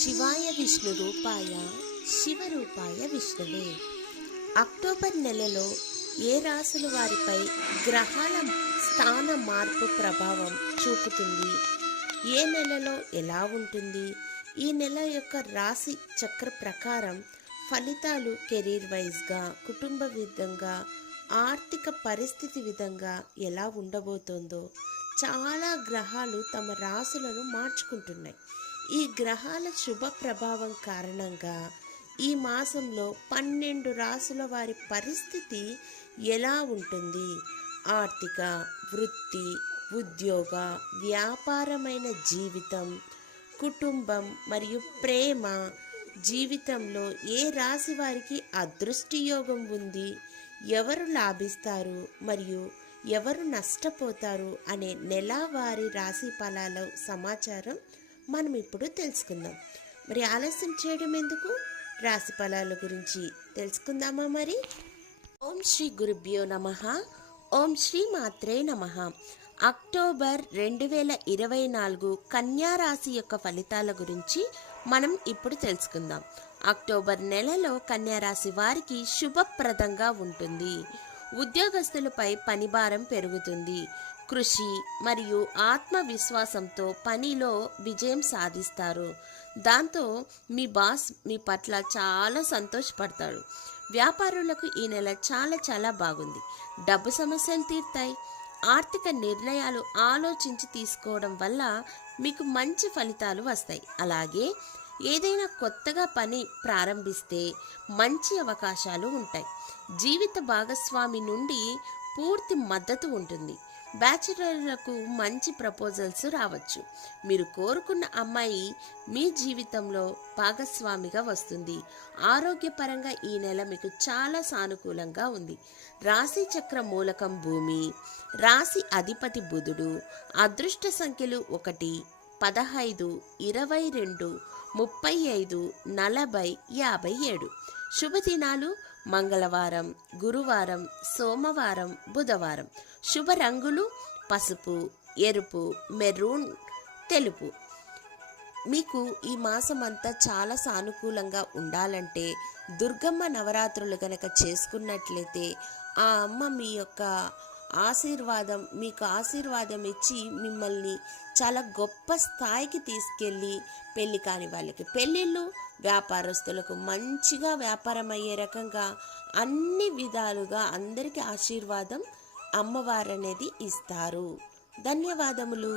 శివాయ విష్ణు రూపాయ శివరూపాయ విష్ణువే. అక్టోబర్ నెలలో ఏ రాశుల వారిపై గ్రహాల స్థాన మార్పు ప్రభావం చూపుతుంది, ఏ నెలలో ఎలా ఉంటుంది, ఈ నెల యొక్క రాశి చక్ర ప్రకారం ఫలితాలు కెరీర్ వైజ్గా, కుటుంబ విధంగా, ఆర్థిక పరిస్థితి విధంగా ఎలా ఉండబోతోందో చాలా గ్రహాలు తమ రాశులను మార్చుకుంటున్నాయి. ఈ గ్రహాల శుభ ప్రభావం కారణంగా ఈ మాసంలో 12 రాశుల వారి పరిస్థితి ఎలా ఉంటుంది, ఆర్థిక, వృత్తి, ఉద్యోగ, వ్యాపారమైన జీవితం, కుటుంబం మరియు ప్రేమ జీవితంలో ఏ రాశి వారికి అదృష్టి యోగం ఉంది, ఎవరు లాభిస్తారు మరియు ఎవరు నష్టపోతారు అనే నెలవారీ రాశి ఫలాల సమాచారం మనం ఇప్పుడు తెలుసుకుందాం. మరి ఆలస్యం చేయడం ఎందుకు, రాశి ఫలాల గురించి తెలుసుకుందామా మరి. ఓం శ్రీ గురుభ్యో నమః. ఓం శ్రీ మాత్రే నమః. అక్టోబర్ 2024 కన్యా రాశి యొక్క ఫలితాల గురించి మనం ఇప్పుడు తెలుసుకుందాం. అక్టోబర్ నెలలో కన్యా రాశి వారికి శుభప్రదంగా ఉంటుంది. ఉద్యోగస్తులపై పనిభారం పెరుగుతుంది. కృషి మరియు ఆత్మవిశ్వాసంతో పనిలో విజయం సాధిస్తారు. దాంతో మీ బాస్ మీ పట్ల చాలా సంతోషపడతాడు. వ్యాపారులకు ఈ నెల చాలా బాగుంది. డబ్బు సమస్యలు తీరుతాయి. ఆర్థిక నిర్ణయాలు ఆలోచించి తీసుకోవడం వల్ల మీకు మంచి ఫలితాలు వస్తాయి. అలాగే ఏదైనా కొత్తగా పని ప్రారంభిస్తే మంచి అవకాశాలు ఉంటాయి. జీవిత భాగస్వామి నుండి పూర్తి మద్దతు ఉంటుంది. బ్యాచిలర్లకు మంచి ప్రపోజల్స్ రావచ్చు. మీరు కోరుకున్న అమ్మాయి మీ జీవితంలో భాగస్వామిగా వస్తుంది. ఆరోగ్యపరంగా ఈ నెల మీకు చాలా సానుకూలంగా ఉంది. రాశి చక్ర మూలకం భూమి, రాశి అధిపతి బుధుడు. అదృష్ట సంఖ్యలు 1, 15, 22, 35, 40, 57. శుభదినాలు మంగళవారం, గురువారం, సోమవారం, బుధవారం. శుభ రంగులు పసుపు, ఎరుపు, మెరూన్, తెలుపు. మీకు ఈ మాసం అంతా చాలా సానుకూలంగా ఉండాలంటే దుర్గమ్మ నవరాత్రులు కనుక చేసుకున్నట్లయితే ఆ అమ్మ మీ యొక్క మీకు ఆశీర్వాదం ఇచ్చి మిమ్మల్ని చాలా గొప్ప స్థాయికి తీసుకెళ్ళి పెళ్లి కాని వాళ్ళకి పెళ్ళిళ్ళు, వ్యాపారస్తులకు మంచిగా వ్యాపారం అయ్యే రకంగా అన్ని విధాలుగా అందరికీ ఆశీర్వాదం అమ్మవారు అనేది ఇస్తారు. ధన్యవాదములు.